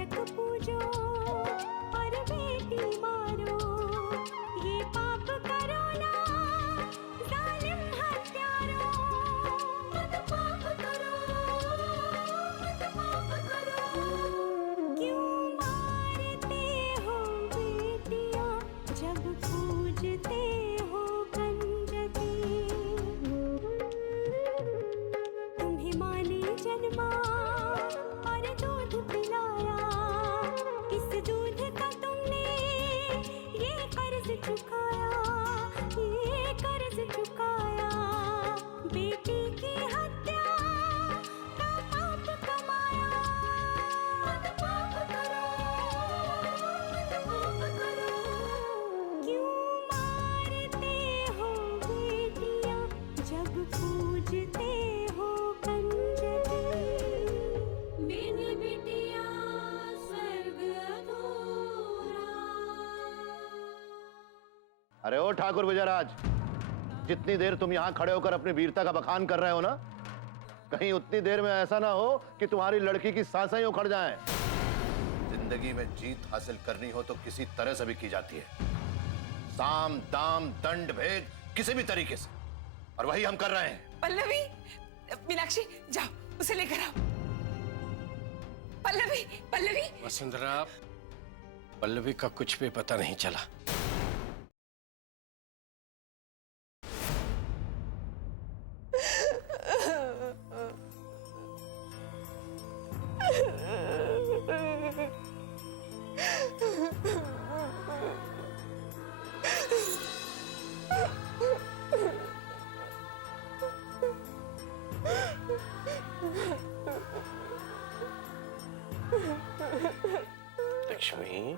कीचक पूजो और बेटी मारो, ये पाप करो ना जालिम हत्यारों। मत पाप करो, मत पाप करो। क्यों मारते हो बेटियां जब पूजते हो कंजकी। तुम्हें माँ ने जन्मा और दूध पिलाया, इस दूध का तुमने ये कर्ज चुकाया, ये कर्ज चुकाया। बेटी की हत्या का पाप कमाया। मत पाप करो, मत पाप करो। क्यों मारते हो बेटियां जब पूजते हो कंजकी। बिन बिटिया स्वर्ग अधूरा। अरे ओ ठाकुर विजयराज, जितनी देर तुम यहाँ खड़े होकर अपनी वीरता का बखान कर रहे हो ना, कहीं उतनी देर में ऐसा ना हो कि तुम्हारी लड़की की सांसें ही उखड़ जाएं। जिंदगी में जीत हासिल करनी हो तो किसी तरह से भी की जाती है, साम दाम दंड भेद किसी भी तरीके से, और वही हम कर रहे हैं। पल्लवी, मीनाक्षी जाओ उसे लेकर आओ। पल्लवी, पल्लवी। वसुंधरा, पल्लवी का कुछ भी पता नहीं चला। लक्ष्मी,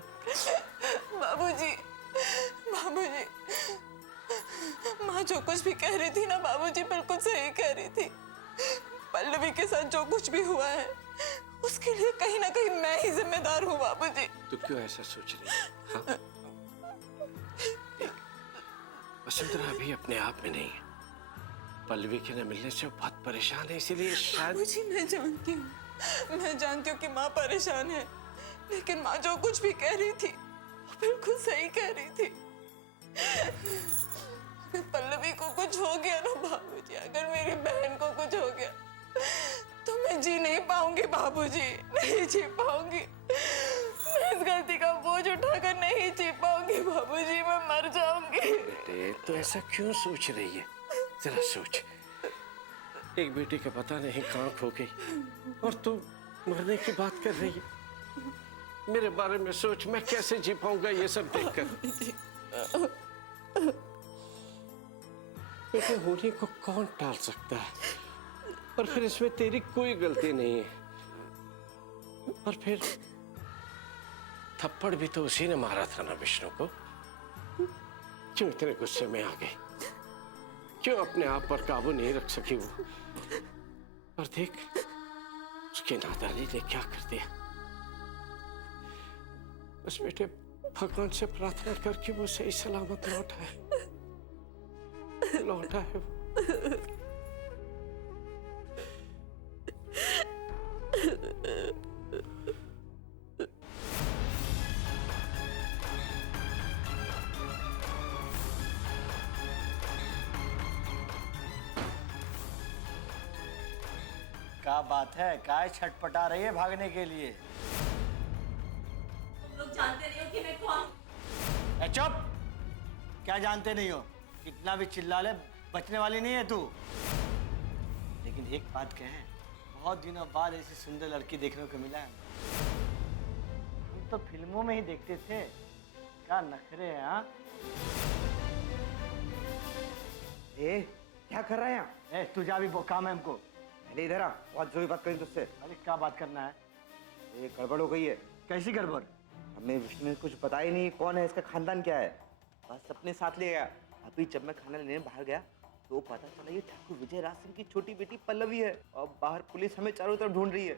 बाबूजी, बाबूजी, माँ जो कुछ भी कह रही थी ना बाबूजी, बिल्कुल सही कह रही थी। पल्लवी के साथ जो कुछ भी हुआ है उसके लिए कहीं ना कहीं मैं ही जिम्मेदार हूँ बाबूजी। तू क्यों ऐसा सोच रही है? हाँ? देख, वसुंधरा अभी अपने आप में नहीं है। पल्लवी के न मिलने से वो बहुत परेशान है, इसीलिए शायद। बाबूजी मैं जानती हूँ कि माँ परेशान है, लेकिन माँ जो कुछ भी कह रही थी वो बिल्कुल सही कह रही थी। अगर पल्लवी को कुछ हो गया ना बाबूजी, अगर मेरी बहन को कुछ हो गया तो मैं जी नहीं पाऊंगी बाबूजी, नहीं जी पाऊंगी। मैं इस गलती का बोझ उठाकर नहीं जी पाऊंगी बाबूजी, मैं मर जाऊंगी। बेटे, तो ऐसा क्यों सोच रही है? जरा सोच, एक बेटी का पता नहीं कहाँ खो गई और तू मरने की बात कर रही है। मेरे बारे में सोच, मैं कैसे जी पाऊंगा ये सब देखकर। बेटे, होने को कौन टाल सकता है? और फिर इसमें तेरी कोई गलती नहीं है। और फिर थप्पड़ भी तो उसी ने मारा था ना विष्णु को। क्यों इतने गुस्से में आ गई? क्यों अपने आप पर काबू नहीं रख सकी वो? और देख, उसकी नादानी ने क्या कर दिया। बस बेटे, भगवान से प्रार्थना करके वो सही सलामत लौटा है वो। क्या बात है, काय छटपटा रही है भागने के लिए? तुम लोग जानते नहीं हो कि मैं कौन। ए चुप! क्या जानते नहीं हो? कितना भी चिल्ला ले, बचने वाली नहीं है तू। लेकिन एक बात कहें, बहुत दिनों बाद ऐसी सुंदर लड़की देखने को मिला है। हम तो फिल्मों में ही देखते थे। क्या नखरे हैं, हाँ? ए, क्या कर रहा है यहाँ? ए, तू जा, भी वो काम है हमको। पहले इधर आ, बहुत जरूरी बात करें तुझसे। अरे क्या बात करना है? ये गड़बड़ हो गई है। कैसी गड़बड़? हमें विष्णु ने कुछ बताया ही नहीं, कौन है, इसका खानदान क्या है। बस अपने साथ ले गया। अभी जब मैं खाना लेने बाहर गया तो पता चला ये ठाकुर विजयराज सिंह की छोटी बेटी पल्लवी है और बाहर पुलिस हमें चारों तरफ ढूंढ रही है।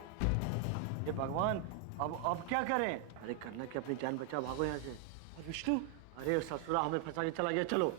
ये भगवान, अब क्या करें? अरे करना कि अपनी जान बचाओ, भागो यहाँ से। और विष्णु? अरे ससुरा हमें फंसा के चला गया, चलो।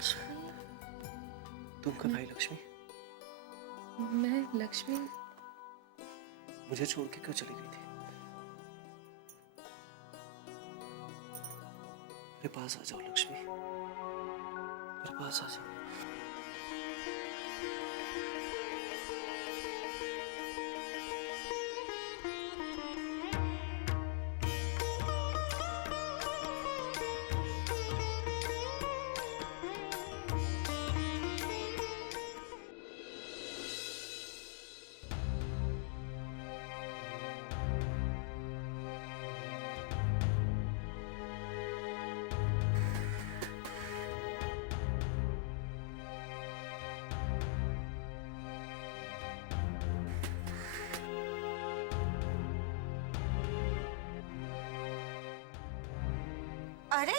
लक्ष्मी? तुम कब आई लक्ष्मी? मैं लक्ष्मी? मुझे छोड़ के क्यों चली गई थी? मेरे पास आ जाओ लक्ष्मी, मेरे पास आ जाओ। अरे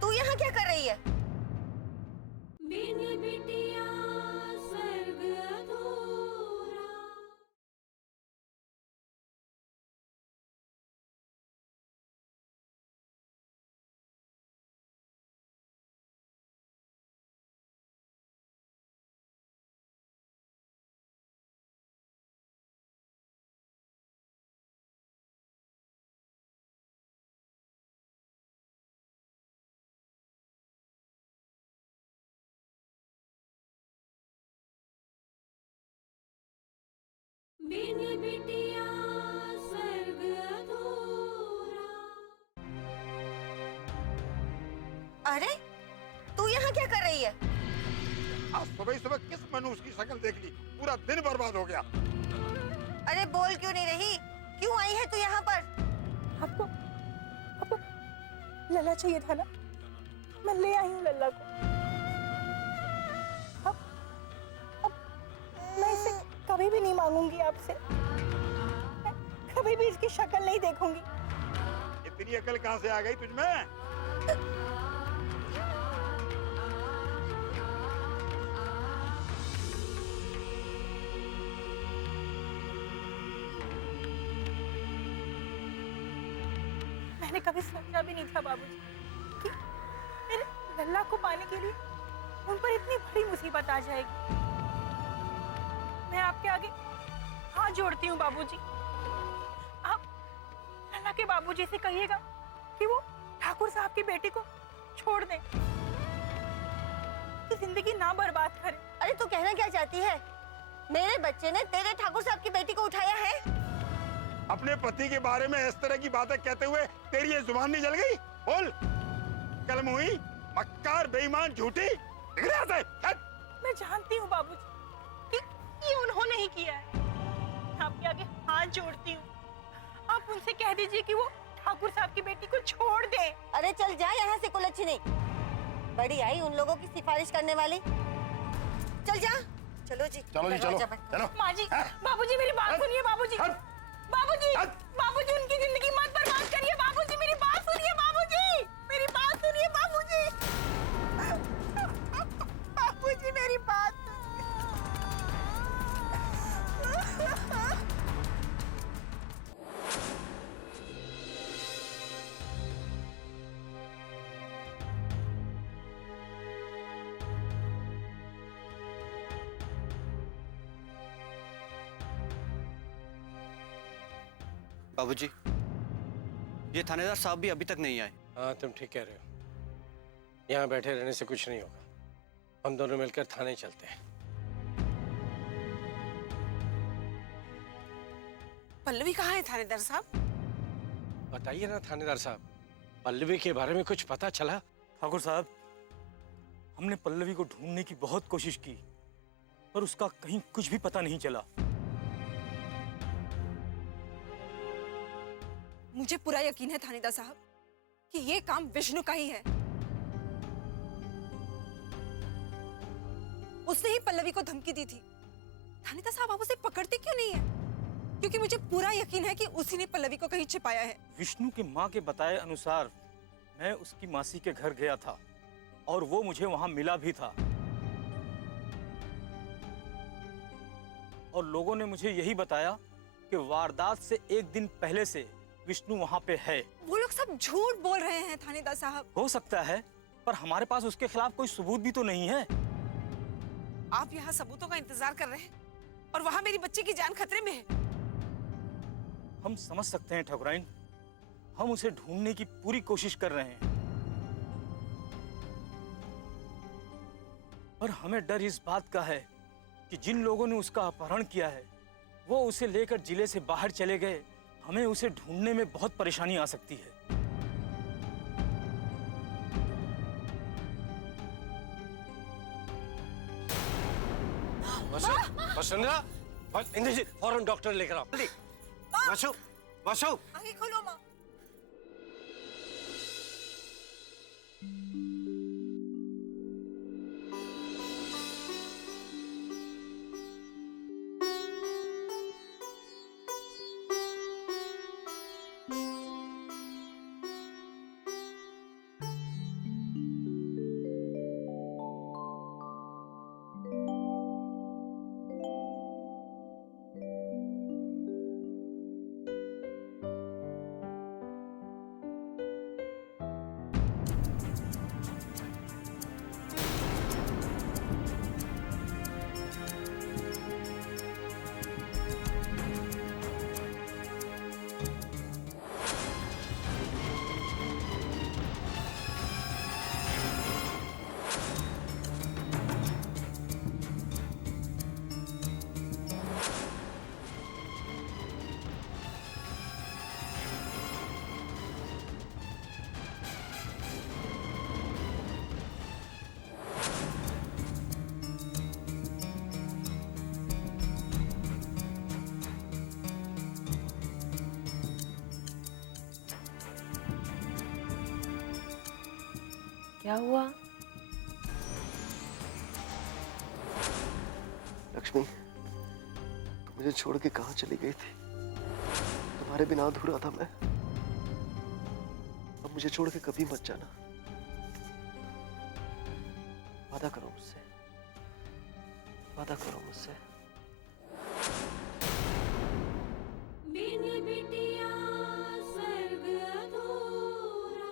तू यहाँ क्या कर रही है? बिन बिटिया स्वर्ग अधूरा। बिन बिटिया स्वर्ग अधूरा। अरे तू यहाँ क्या कर रही है? आज सुबह सुबह किस मनुष्य की शक्ल देख ली, पूरा दिन बर्बाद हो गया। अरे बोल क्यों नहीं रही? क्यों आई है तू यहाँ पर? आपको लल्ला चाहिए था ना? मैं ले आई हूँ लल्ला को। अब मैं इसे कभी भी नहीं मांगूंगी आपसे। मैं कभी भी इसकी शक्ल नहीं देखूंगी। इतनी अकल कहाँ से आ गई तुझमें? मैंने कभी सोचा भी नहीं था बाबूजी कि मेरे लल्ला को पाने के लिए उन पर इतनी बड़ी मुसीबत आ जाएगी। मैं आपके आगे हाथ जोड़ती हूँ बाबूजी। आप लल्ला के बाबूजी से कहिएगा कि वो ठाकुर साहब की बेटी को छोड़ दें, कि जिंदगी ना बर्बाद करे। अरे तू कहना क्या चाहती है? मेरे बच्चे ने तेरे ठाकुर साहब की बेटी को उठाया है? अपने पति के बारे में इस तरह की बातें कहते हुए तेरी ये जुबान नहीं जल गई? बोल, कलम हुई, मक्कार, बेईमान, झूठी। मैं जानती हूँ बाबूजी कि ये उन्होंने ही किया है। मैं आपके आगे हाथ जोड़ती हूँ, आप उनसे कह दीजिए कि वो ठाकुर साहब की बेटी को छोड़ दे। अरे चल जा यहाँ से, कुलच्छी नहीं। बड़ी आई उन लोगों की सिफारिश करने वाली। चल जा। चलो जी, चलो जी, चलो चलो। माँ जी, बाबूजी मेरी बात सुनिए। बाबूजी, बाबूजी, बाबूजी उनकी जिंदगी मत बर्बाद करिए। बाबूजी मेरी बात सुनिए। बाबूजी मेरी बात सुनिए। बाबूजी, बाबूजी मेरी बात सुनिए। बाबूजी, ये थानेदार साहब भी अभी तक नहीं आए। हाँ, तुम ठीक कह रहे हो। यहाँ बैठे रहने से कुछ नहीं होगा। हम दोनों मिलकर थाने चलते हैं। पल्लवी कहाँ है थानेदार साहब? बताइए ना थानेदार साहब, पल्लवी के बारे में कुछ पता चला? ठाकुर साहब, हमने पल्लवी को ढूंढने की बहुत कोशिश की, पर उसका कहीं कुछ भी पता नहीं चला। मुझे पूरा यकीन है थानेदार साहब कि ये काम विष्णु का ही है। उसने ही पल्लवी को धमकी दी थी। थानेदार साहब, आप उसे पकड़ते क्यों नहीं है? क्योंकि मुझे पूरा यकीन है कि उसी ने पल्लवी को कहीं छिपाया है। विष्णु की माँ के बताए अनुसार मैं उसकी मासी के घर गया था और वो मुझे वहां मिला भी था, और लोगों ने मुझे यही बताया कि वारदात से एक दिन पहले से विष्णु वहां पे है। वो लोग सब झूठ बोल रहे हैं थानेदार साहब। हो सकता है, पर हमारे पास उसके खिलाफ कोई सबूत भी तो नहीं है। आप यहाँ सबूतों का इंतजार कर रहे हैं और वहां मेरी बच्ची की जान खतरे में है। हम समझ सकते हैं ठाकुराइन, हम उसे ढूंढने की पूरी कोशिश कर रहे हैं, पर हमें डर इस बात का है कि जिन लोगों ने उसका अपहरण किया है वो उसे लेकर जिले से बाहर चले गए। हमें उसे ढूंढने में बहुत परेशानी आ सकती है। वसुंधरा, इंद्रजीत फौरन डॉक्टर लेकर आओ। जल्दी। वसु, वसु। आगे खोलो माँ। क्या हुआ? लक्ष्मी, तुम मुझे छोड़ के कहाँ चली गई थी? तुम्हारे बिना अधूरा था मैं। अब मुझे छोड़ के कभी मत जाना। वादा करो मुझसे, वादा करो मुझसे। बिन बिटिया स्वर्ग अधूरा।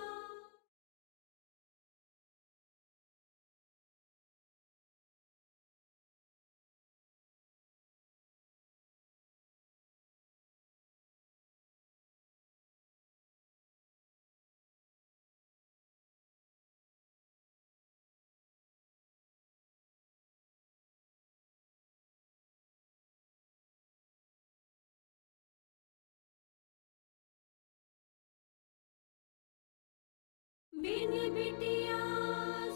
बिन बिटिया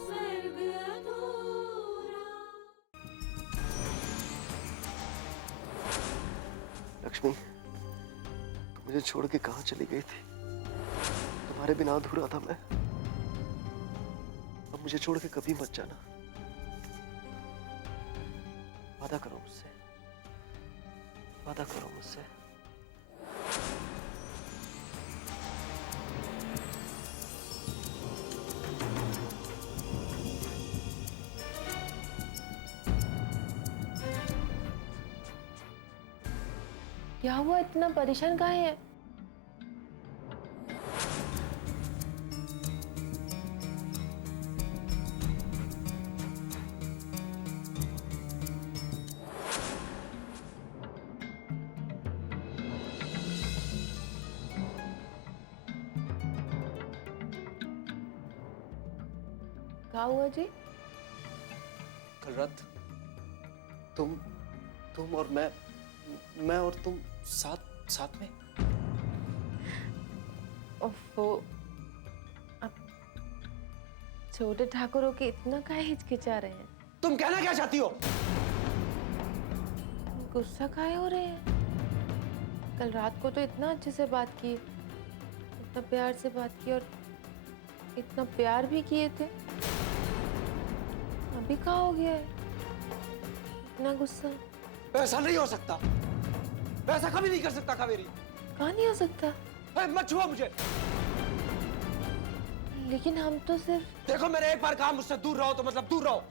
स्वर्ग अधूरा। लक्ष्मी, तुम मुझे छोड़ के कहाँ चली गई थी? तुम्हारे बिना अधूरा था मैं। अब मुझे छोड़ के कभी मत जाना। वादा करो मुझसे, वादा करो मुझसे। क्या हुआ? इतना परेशान काहे है? क्या हुआ जी? कल रात तुम और मैं और तुम साथ में। ओफो, अब छोटे ठाकुर होके इतना काहे हिचकिचा रहे हैं? तुम कहना क्या चाहती हो? गुस्सा काहे हो रहे हैं? कल रात को तो इतना अच्छे से बात की, इतना प्यार से बात की और इतना प्यार भी किए थे। अभी क्या हो गया है? इतना गुस्सा? ऐसा नहीं हो सकता। ऐसा कभी नहीं कर सकता कावेरी। कहाँ नहीं हो सकता? मत छुओ मुझे। लेकिन हम तो सिर्फ... देखो, मैंने एक बार कहा मुझसे दूर रहो तो मतलब दूर रहो।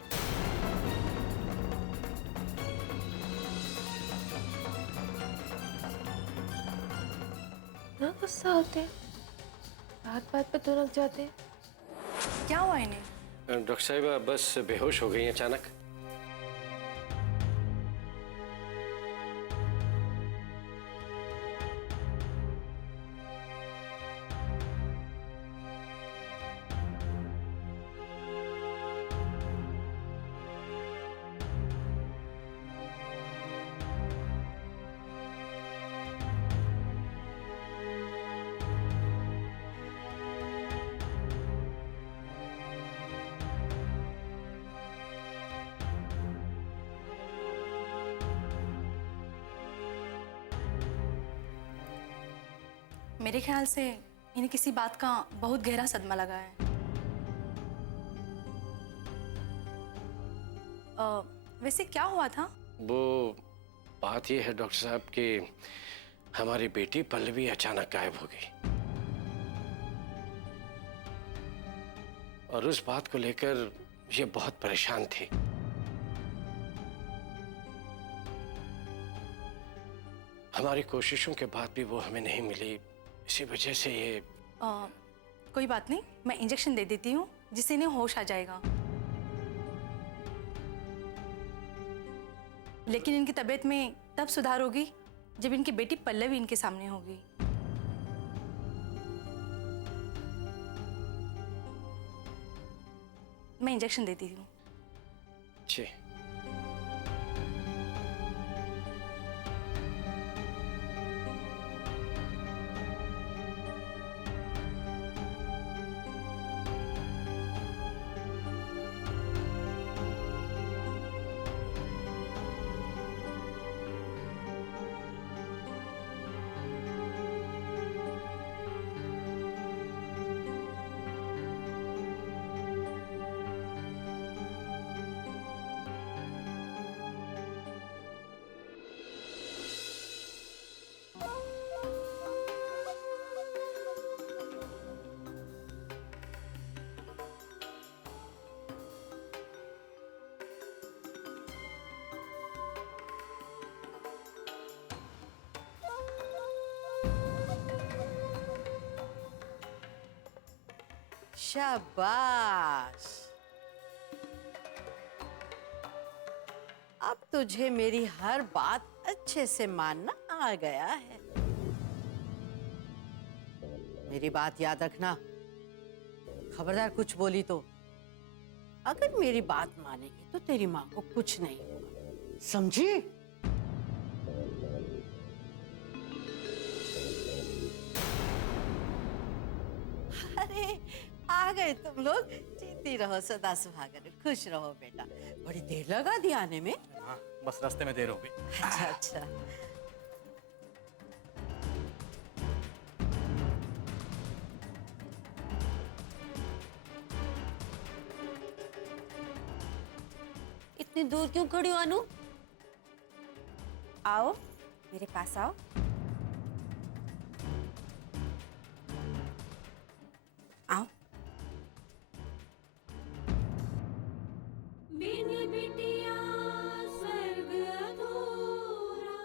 ना गुस्सा होते हैं, बात बात पे तुरंत जाते हैं। क्या हुआ इन्हें? डॉक्टर साहिबा बस बेहोश हो गई अचानक। मेरे ख्याल से इन्हें किसी बात का बहुत गहरा सदमा लगा है। वैसे क्या हुआ था? वो बात ये है डॉक्टर साहब कि हमारी बेटी पल्लवी अचानक गायब हो गई, और उस बात को लेकर ये बहुत परेशान थी। हमारी कोशिशों के बाद भी वो हमें नहीं मिली, इसी वजह से ये कोई बात नहीं, मैं इंजेक्शन दे देती हूँ जिससे इन्हें होश आ जाएगा। लेकिन इनकी तबीयत में तब सुधार होगी जब इनकी बेटी पल्लवी इनके सामने होगी। मैं इंजेक्शन देती हूँ। जी। शाबाश, अब तुझे मेरी हर बात अच्छे से मानना आ गया है। मेरी बात याद रखना, खबरदार कुछ बोली तो, अगर मेरी बात मानेगी तो तेरी माँ को कुछ नहीं होगा, समझी? अरे आ गए तुम लोग, जीती रहो, सदा सुहागन, खुश रहो बेटा। बड़ी देर लगा दी आने में। हाँ, बस रास्ते में देर हो गई। अच्छा अच्छा। इतनी दूर क्यों खड़ी हो अनु? आओ मेरे पास आओ। आओ। बिन बिटिया स्वर्ग अधूरा।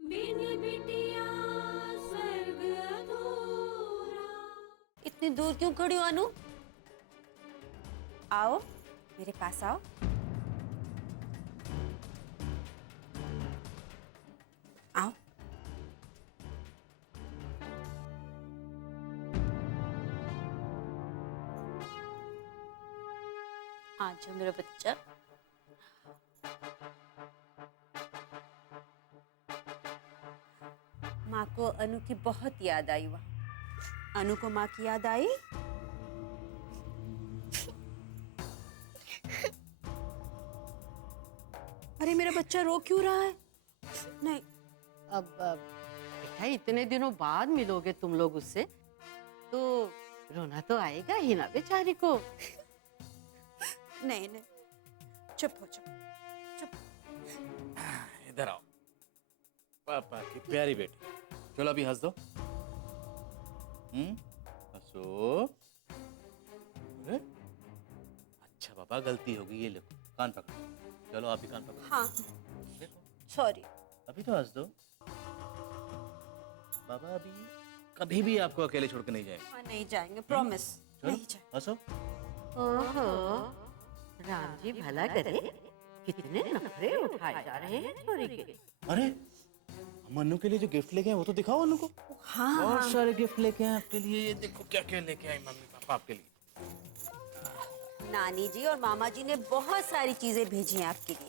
बिन बिटिया स्वर्ग अधूरा। इतनी दूर क्यों खड़ी हो अनु? आओ मेरे पास आओ। आओ। आ जाओ मेरा बच्चा। माँ को अनु की बहुत याद आई। वहाँ अनु को माँ की याद आई। अरे मेरा बच्चा रो क्यों रहा है? नहीं, अब बेटा इतने दिनों बाद मिलोगे तुम लोग उससे, तो रोना तो आएगा ही ना बेचारी को। नहीं नहीं, चुप हो चुप चुप। इधर आओ, पापा की प्यारी बेटी। चलो अभी हंस दो। हंसो। अरे अच्छा पापा, गलती होगी, ये लो कान पकड़ो। चलो आप भी कान पकड़ो। हाँ सॉरी। अभी तो हंस दो। बाबा अभी कभी भी आपको अकेले छोड़ के नहीं जाएंगे। हाँ नहीं जाएंगे, प्रॉमिस। चलो हंसो। ओहो, राम जी भला करे, कितने नखरे उठाए जा रहे हैं छोरी के। अरे मन्नू के लिए जो गिफ्ट लेके आए वो तो दिखाओ मन्नू को। हाँ बहुत सारे गिफ्ट लेके आए आपके लिए। ये देखो क्या क्या लेके आए मम्मी पापा आपके लिए। नानी जी और मामा जी ने बहुत सारी चीजें भेजी हैं आपके लिए।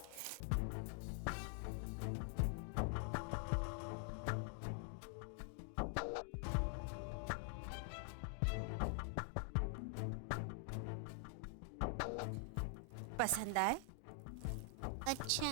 पसंद आए? अच्छा।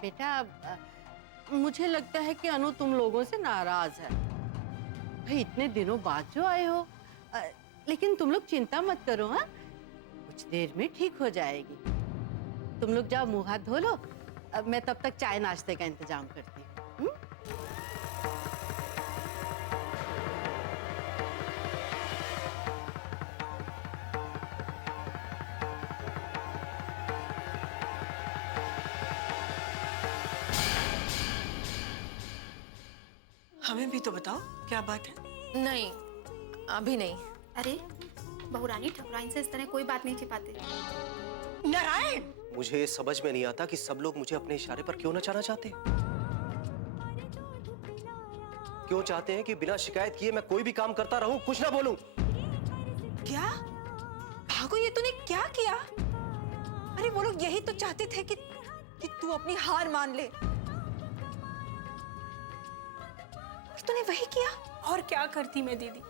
बेटा, मुझे लगता है कि अनु तुम लोगों से नाराज है। भाई इतने दिनों बाद जो आए हो, लेकिन तुम लोग चिंता मत करो। हाँ, कुछ देर में ठीक हो जाएगी। तुम लोग जाओ मुंह हाथ धो लो, मैं तब तक चाय नाश्ते का इंतजाम करती हूँ। हमें भी तो बताओ क्या बात है। नहीं, अभी नहीं। अरे बहुरानी ठकुराइन से इस तरह कोई बात नहीं छिपाते। नारायण, मुझे ये समझ में नहीं आता कि सब लोग मुझे अपने इशारे पर क्यों नचाना चाहते हैं। क्यों चाहते हैं कि बिना शिकायत किए मैं कोई भी काम करता रहूं, कुछ ना बोलूं। क्या भागो, ये तूने क्या किया? अरे वो लोग यही तो चाहते थे कि तू अपनी हार मान ले। तूने वही किया। और क्या करती मैं दीदी,